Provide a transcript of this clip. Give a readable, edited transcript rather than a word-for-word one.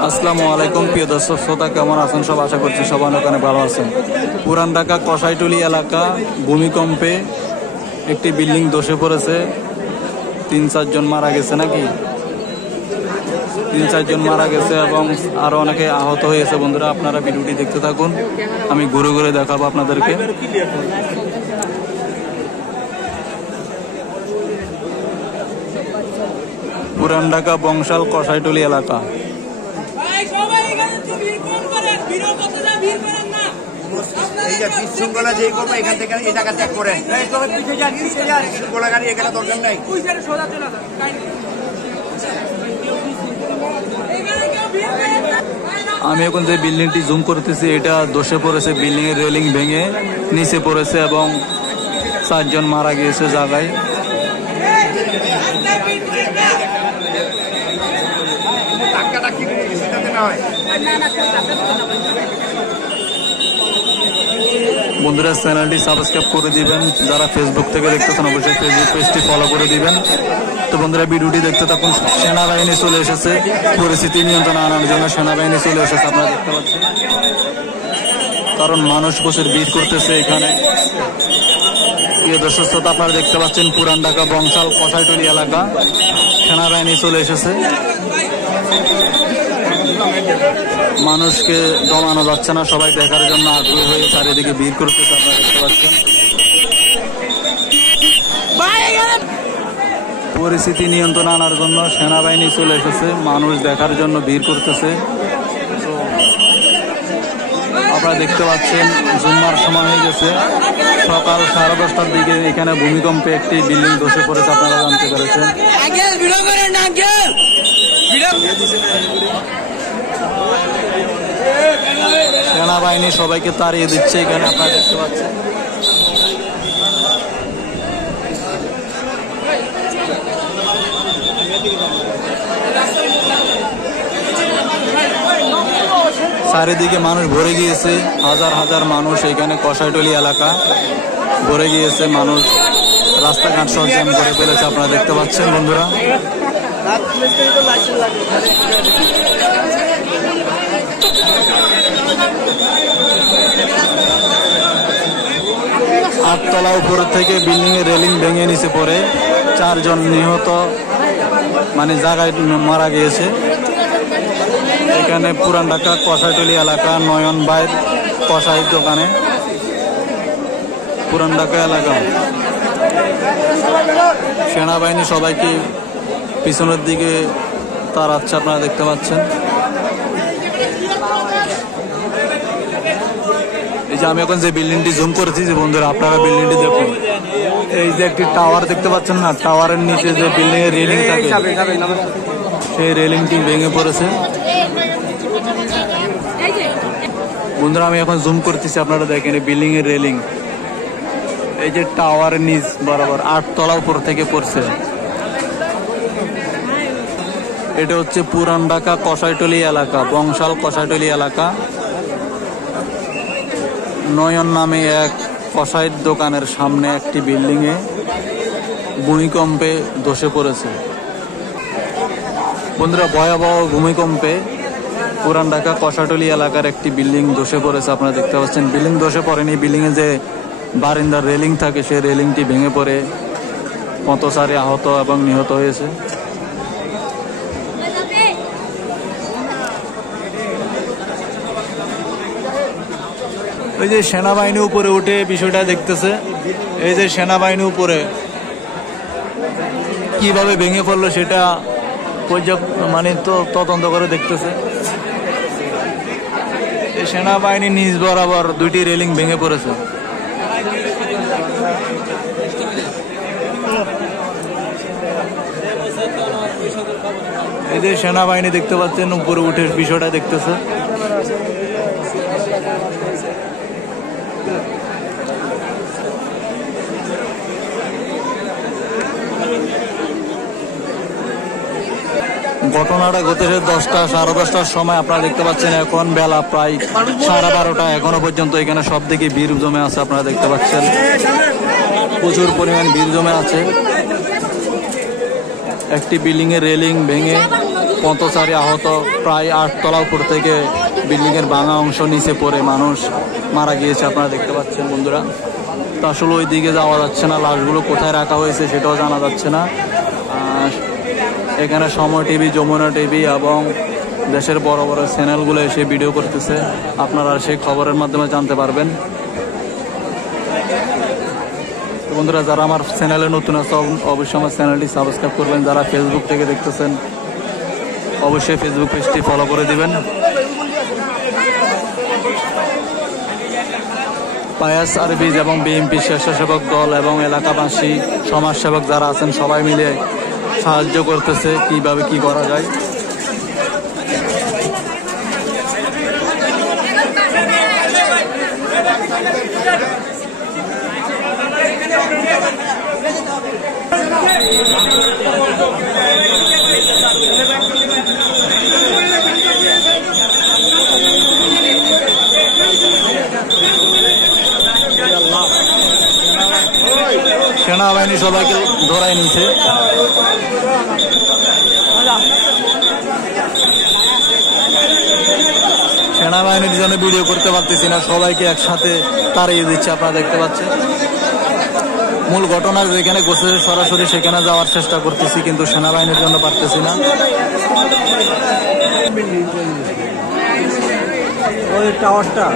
আসসালামু আলাইকুম প্রিয় দর্শক শ্রোতা, কেমন আছেন সব? আশা করছি সবাই ওখানে ভালো আছেন। পুরান ঢাকা কসাইটুলি এলাকা ভূমিকম্পে একটি বিল্ডিং ধসে পড়েছে। ৩-৪ জন মারা গেছে, নাকি ৩-৪ জন মারা গেছে এবং আরো অনেকে আহত হয়েছে। বন্ধুরা, আপনারা ভিডিওটি দেখতে থাকুন, আমি ঘুরে ঘুরে দেখাবো আপনাদেরকে। পুরান ঢাকা বংশাল কসাইটুলি এলাকা। বিশৃঙ্খলা যেই করবো এখান থেকে এই টাকা ত্যাগ করে বিশৃঙ্খলা গাড়ি এখানে দরকার নাই। আমি এখন যে বিল্ডিংটি জুম করতেছি, এটা ধসে পড়েছে। বিল্ডিং এর রেলিং ভেঙে নিচে পড়েছে এবং 4 জন মারা গিয়েছে জায়গায়। বন্ধুরা, চ্যানেলটি সাবস্ক্রাইব করে দিবেন। যারা ফেসবুক থেকে দেখতেছেন অবশ্যই ফেসবুক পেজটি ফলো করে দিবেন। তো বন্ধুরা, ভিডিওটি দেখতে থাকুন। সেনাবাহিনী চলে এসেছে পরিস্থিতি নিয়ন্ত্রণে আনার জন্য। সেনাবাহিনী চলে এসেছে, আপনারা দেখতে পাচ্ছেন, কারণ মানুষ প্রচুর ভিড় করতেছে এখানে। প্রিয় দর্শক শ্রোতা, আপনারা দেখতে পাচ্ছেন পুরান ঢাকা বংশাল কসাইটুলি এলাকা। সেনাবাহিনী চলে এসেছে, মানুষকে দমানো যাচ্ছে না, সবাই দেখার জন্য আগ্রহী হয়ে চারিদিকে ভিড় করতেছে, আপনারা দেখতে পাচ্ছেন। পরিস্থিতি নিয়ন্ত্রণে আনার জন্য সেনাবাহিনী চলে এসেছে, মানুষ দেখার জন্য ভিড় করতেছে। আপনারা দেখতে পাচ্ছেন জুম্মার সময় হয়ে গেছে, সকাল 10:30টার দিকে এখানে ভূমিকম্পে একটি বিল্ডিং ধসে পড়েছে, আপনারা জানতে পেরেছেন। সেনাবাহিনী সবাইকে তাড়িয়ে দিচ্ছে এখানে, আপনারা দেখতে পাচ্ছেন। চারিদিকে মানুষ ভরে গিয়েছে, হাজার হাজার মানুষ এখানে কসাইটুলি এলাকা ভরে গিয়েছে। মানুষ রাস্তাঘাট সব জ্যাম করে ফেলেছে, আপনারা দেখতে পাচ্ছেন। বন্ধুরা, আটতলা উপর থেকে বিল্ডিং এর রেলিং ভেঙে নিচে পড়ে 4 জন নিহত, মানে জায়গায় মারা গিয়েছে। এখানে পুরান ঢাকা কসাইটুলি এলাকা, নয়ন ভাইয়ের কসাই দোকানে, পুরান ঢাকা এলাকা। সেনাবাহিনী সবাইকে পিছনের দিকে তাড়াচ্ছে, আপনারা দেখতে পাচ্ছেন। এই যে আমি এখন যে বিল্ডিংটি জুম করেছি, যে বন্ধুরা আপনারা বিল্ডিংটি দেখুন। এই যে একটি টাওয়ার দেখতে পাচ্ছেন না, টাওয়ারের নিচে যে বিল্ডিং এর রেলিং থাকে, সেই রেলিংটি ভেঙে পড়েছে। বন্ধুরা, আমি এখন জুম করতেছি, আপনারা দেখেন বিল্ডিং এর রেলিং, এই যে টাওয়ারের নিচ বরাবর 8তলা উপর থেকে পড়ছে। এটা হচ্ছে পুরান ঢাকা কসাইটুলি এলাকা, বংশাল কসাইটুলি এলাকা। নয়ন নামে এক কসাইয়ের দোকানের সামনে একটি বিল্ডিং এ ভূমিকম্পে ধসে পড়েছে। বন্ধুরা, ভয়াবহ ভূমিকম্পে পুরান ঢাকা কসাইটুলি এলাকার একটি বিল্ডিং ধসে পড়েছে, আপনারা দেখতে পাচ্ছেন। বিল্ডিং ধসে পড়েনি, বিল্ডিং এ যে বারিন্দার রেলিং থাকে সেই রেলিংটি ভেঙে পড়ে পথচারী আহত এবং নিহত হয়েছে। এই যে সেনাবাহিনী উপরে উঠে বিষয়টা দেখতেছে, এই যে সেনাবাহিনী উপরে কিভাবে ভেঙে পড়লো সেটা মানে তদন্ত করে দেখতেছে। এই সেনাবাহিনী নিজ বরাবর 2টি রেলিং ভেঙে পড়েছে। এই যে সেনাবাহিনী দেখতে পাচ্ছেন উপরে উঠে বিষয়টা দেখতেছে। ঘটনাটা ঘটেছে 10টা সাড়ে 10টার সময়, আপনারা দেখতে পাচ্ছেন। এখন বেলা প্রায় 12:30, এখনো পর্যন্ত এখানে সব দিকে ভিড় জমে আছে, আপনারা দেখতে পাচ্ছেন। প্রচুর পরিমাণ ভিড় জমে আছে। একটি বিল্ডিং এর রেলিং ভেঙে পথচারী আহত, প্রায় 8 তলা উপর থেকে বিল্ডিং এর ভাঙা অংশ নিচে পড়ে মানুষ মারা গিয়েছে, আপনারা দেখতে পাচ্ছেন বন্ধুরা। তো আসলে ওই দিকে যাওয়া যাচ্ছে না, লাশগুলো কোথায় রাখা হয়েছে সেটাও জানা যাচ্ছে না। এখানে সময় টিভি, যমুনা টিভি এবং দেশের বড় বড় চ্যানেলগুলো এসে ভিডিও করতেছে, আপনারা সেই খবরের মাধ্যমে জানতে পারবেন। বন্ধুরা, যারা আমার চ্যানেলে নতুন আছে অবশ্যই আমার চ্যানেলটি সাবস্ক্রাইব করবেন। যারা ফেসবুক থেকে দেখতেছেন অবশ্যই ফেসবুক পেজটি ফলো করে দিবেন। পায়াস আরবিজ এবং বিএনপি স্বেচ্ছাসেবক দল এবং এলাকাবাসী, সমাজসেবক যারা আছেন সবাই মিলে সাহায্য করতেছে কিভাবে কি করা যায়। সেনাবাহিনী সবাইকে ধরায় নিছে। সেনাবাহিনীর জন্য ভিডিও করতে পারতেছি না, সবাইকে একসাথে তাড়িয়ে দিচ্ছে, আপনারা দেখতে পাচ্ছেন। মূল ঘটনা যেখানে ঘটেছে সরাসরি সেখানে যাওয়ার চেষ্টা করতেছি, কিন্তু সেনাবাহিনীর জন্য পারতেছি না। ওই টাওয়ারটা